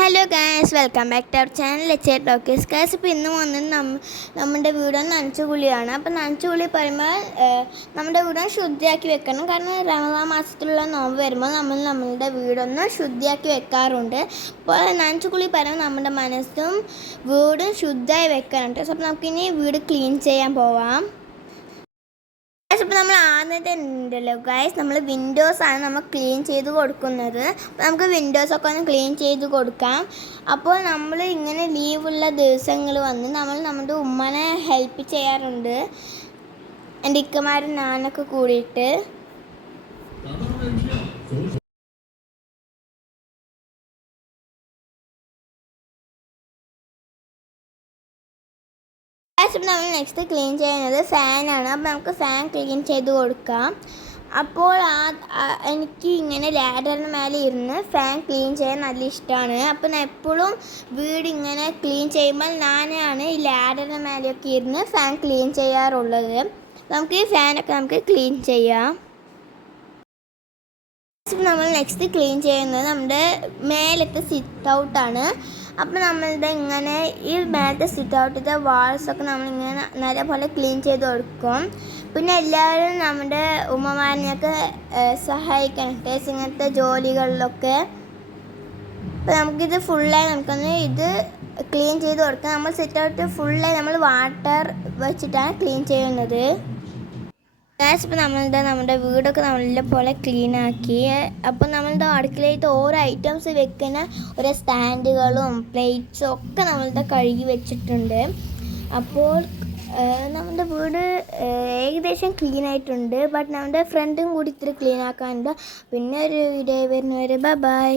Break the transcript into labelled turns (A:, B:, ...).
A: Hello guys welcome back to our channel H talkies guys ഇപ്പോൾ ഇന്ന് വന്നത് നമ്മ നമ്മുടെ വീട് നനച്ചുകുളിയാണ് അപ്പോൾ നനച്ചുകുളി പറയുമ്പോൾ നമ്മുടെ വീട് ശുദ്ധിയാക്കി വെക്കണം. കാരണം റമദാൻ മാസത്തിലുള്ള നോമ്പ് വരുമ്പോൾ നമ്മൾ നമ്മളുടെ വീടൊന്ന് ശുദ്ധിയാക്കി വെക്കാറുണ്ട്. അപ്പോൾ നനച്ചുകുളി പറയുമ്പോൾ നമ്മുടെ മനസ്സും വീടും ശുദ്ധമായി വെക്കാറുണ്ട്. അപ്പോൾ നമുക്കിനി വീട് ക്ലീൻ ചെയ്യാൻ പോവാം. ഗൈസ് ഇപ്പോൾ നമ്മൾ ആദ്യത്തെ ഉണ്ടല്ലോ. ഗൈസ് നമ്മൾ വിൻഡോസ് ആണ് നമ്മൾ ക്ലീൻ ചെയ്ത് കൊടുക്കുന്നത്. അപ്പോൾ നമുക്ക് വിൻഡോസ് ഒക്കെ ഒന്ന് ക്ലീൻ ചെയ്ത് കൊടുക്കാം. അപ്പോൾ നമ്മൾ ഇങ്ങനെ ലീവുള്ള ദിവസങ്ങൾ വന്ന് നമ്മൾ നമ്മുടെ ഉമ്മനെ ഹെൽപ്പ് ചെയ്യാറുണ്ട്. എന്റെ ഇക്കമാരും ഞാനൊക്കെ കൂടിയിട്ട്. നമ്മൾ നെക്സ്റ്റ് ക്ലീൻ ചെയ്യുന്നത് ഫാനാണ് അപ്പോൾ നമുക്ക് ഫാൻ ക്ലീൻ ചെയ്ത് കൊടുക്കാം. അപ്പോൾ ആ എനിക്ക് ഇങ്ങനെ ലാഡറിന് മേലെ ഇരുന്ന് ഫാൻ ക്ലീൻ ചെയ്യാൻ നല്ല ഇഷ്ടമാണ് അപ്പം ഞാൻ എപ്പോഴും വീട് ഇങ്ങനെ ക്ലീൻ ചെയ്യുമ്പോൾ ഞാനാണ് ഈ ലാഡറിന് മേലെയൊക്കെ ഇരുന്ന് ഫാൻ ക്ലീൻ ചെയ്യാറുള്ളത്. നമുക്ക് ഈ ഫാനൊക്കെ നമുക്ക് ക്ലീൻ ചെയ്യാം. നമ്മൾ നെക്സ്റ്റ് ക്ലീൻ ചെയ്യുന്നത് നമ്മുടെ മേലത്തെ സിറ്റ് ഔട്ടാണ് അപ്പോൾ നമ്മളിത് ഇങ്ങനെ ഈ മേലത്തെ സിറ്റ് ഔട്ടിന്റെ വാൾസൊക്കെ നമ്മളിങ്ങനെ നല്ല പോലെ ക്ലീൻ ചെയ്ത് കൊടുക്കും. പിന്നെ എല്ലാവരും നമ്മുടെ ഉമ്മമാരിനെയൊക്കെ സഹായിക്കണം. ടേസ് ഇങ്ങനത്തെ ജോലികളിലൊക്കെ. അപ്പോൾ നമുക്കിത് ഫുള്ളായി നമുക്കൊന്ന് ഇത് ക്ലീൻ ചെയ്ത് കൊടുക്കാം. നമ്മൾ സിറ്റ് ഔട്ട് ഫുള്ളായി നമ്മൾ വാട്ടർ വെച്ചിട്ടാണ് ക്ലീൻ ചെയ്യുന്നത്. ഗ്യാസ് ഇപ്പോൾ നമ്മളുടെ നമ്മുടെ വീടൊക്കെ നല്ല പോലെ ക്ലീൻ ആക്കി. അപ്പോൾ നമ്മളുടെ അടുക്കളയിലത്തെ ഓരോ ഐറ്റംസ് വെക്കുന്ന ഓരോ സ്റ്റാൻഡുകളും പ്ലേറ്റ്സും ഒക്കെ നമ്മളുടെ കഴുകി വെച്ചിട്ടുണ്ട്. അപ്പോൾ നമ്മുടെ വീട് ഏകദേശം ക്ലീൻ ആയിട്ടുണ്ട്. ബട്ട് നമ്മുടെ ഫ്രണ്ടും കൂടി ഇത്തിരി ക്ലീൻ ആക്കാനുണ്ട്. പിന്നെ ഒരു വീഡിയോ വരുന്നവരെ ബൈ